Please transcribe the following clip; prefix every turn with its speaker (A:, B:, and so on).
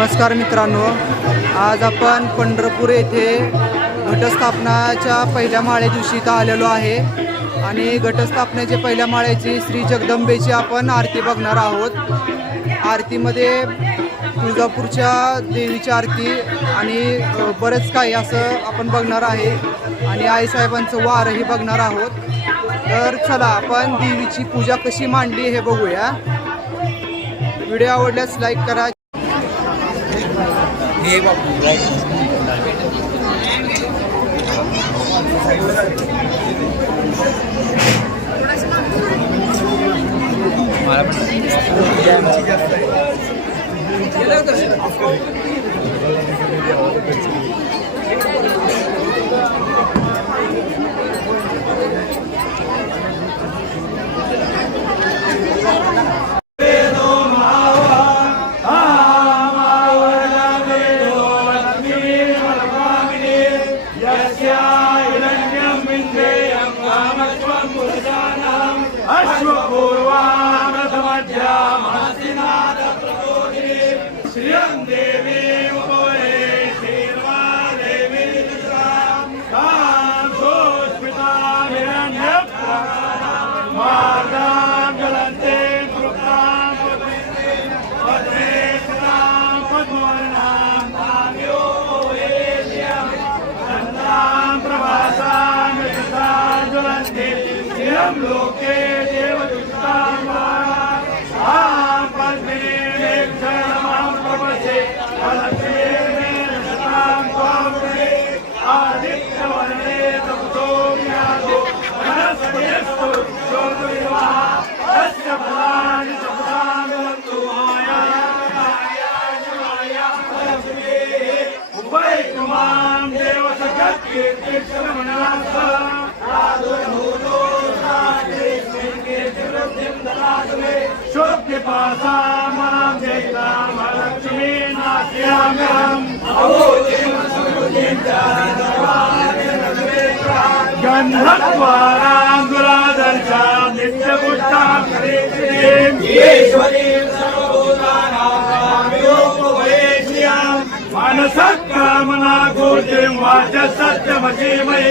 A: नमस्कार मित्रांनो. आज आपण पंढरपूर येथे घटस्थापनाच्या पहिल्या माळ्या दिवशी इथं आलेलो आहे. आणि घटस्थापनेचे पहिल्या माळ्याची श्री जगदंबेची आपण आरती बघणार आहोत. आरतीमध्ये तुळजापूरच्या देवीची आरती आणि बरंच काही असं आपण बघणार आहे. आणि आईसाहेबांचं वारही बघणार आहोत. तर चला आपण देवीची पूजा कशी मांडली हे बघूया. व्हिडिओ आवडल्यास लाईक करा
B: हे बापू मला पण
C: लोके कुमाम देव सगत कीर्ती शोभ्य पासा मनाम जयता महालक्ष्मी नाट्याम्यम नित्यपुष्टा मनसत्कामना गोर्जिं वाच सत्यमसीमये